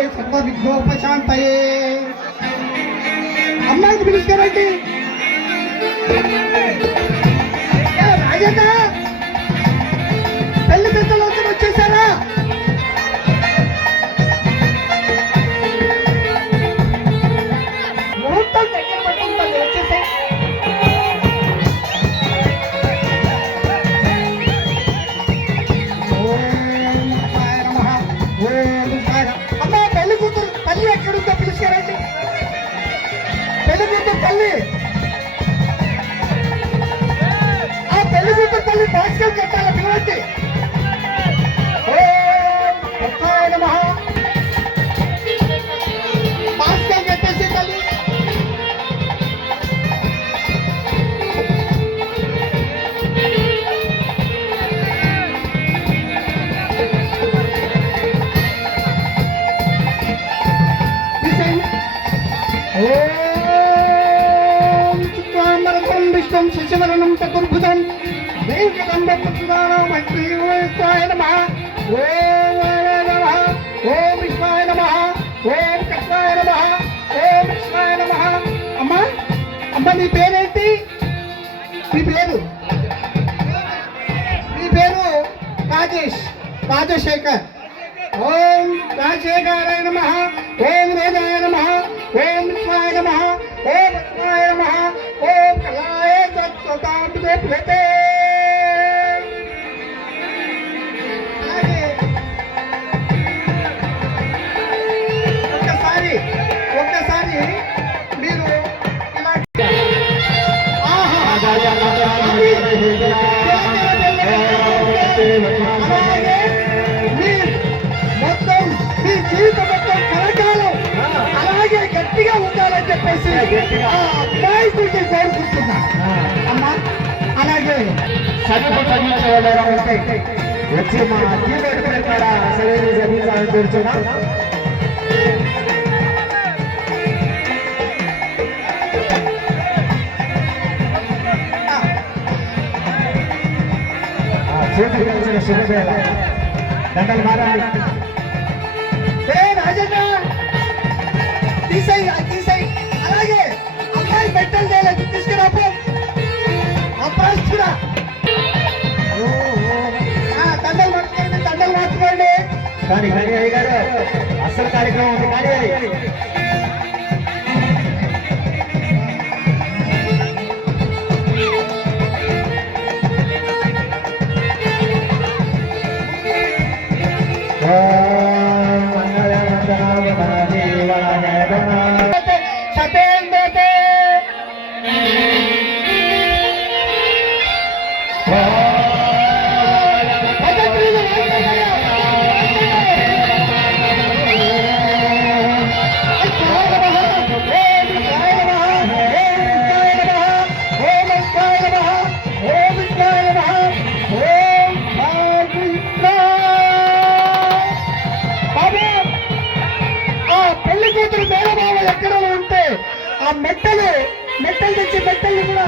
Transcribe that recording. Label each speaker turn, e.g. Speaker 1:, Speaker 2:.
Speaker 1: విఘ్నోపశాంతయే అమ్మాయిని పిలుస్తారండి అమ్మా కూతురు తల్లి ఎక్కడుందో పిలుచుకోరండి పెళ్ళి కూతురు తల్లి. ఆ పెళ్ళి కూతురు తల్లి బాస్కెట్ కట్టాల పిలవండి. శుక్లాంబరధరం విష్ణుం చతుర్భుజం వెంకటంబపుత్రాణం విష్ణాయ నమః. ఓం వాయాయ ఓం విష్ణాయ నమః. ఓం కృష్ణాయ నమః. ఓం కృష్ణాయ నమః. అమ్మా అమ్మ నీ పేరేంటి? నీ పేరు? నీ పేరు రాజేష్ రాజశేఖర్. ఓం రాజశేఖరాయ నమ. ఓం వేదాయ నమ. ఓం విష్ణాయ నమ. ఓం విష్ణాయ నమ. గట్టిగా ఉండాలని చెప్పేసి ఆ అబ్బాయి కోరుకుంటున్నా. అమ్మా అలాగే
Speaker 2: చదువు చదివించే వాళ్ళు ఎవరైనా ఉంటే వచ్చి మా కీబోర్డ్ పై కూడా సరైన చదివించాలని కోరుచున్నాం ఆ, చేతికి కలిసిన శుభవేళ దండలు మారాలి
Speaker 1: ఏ రాజన్న తీసేయి
Speaker 2: కానీ కానీ అయ్య గారు అసలు కార్యక్రమం ఉంది కానీ. అది
Speaker 1: ఎక్కడ ఉంటే ఆ మెట్టలు మెట్టలు తెచ్చి మెట్టలు కూడా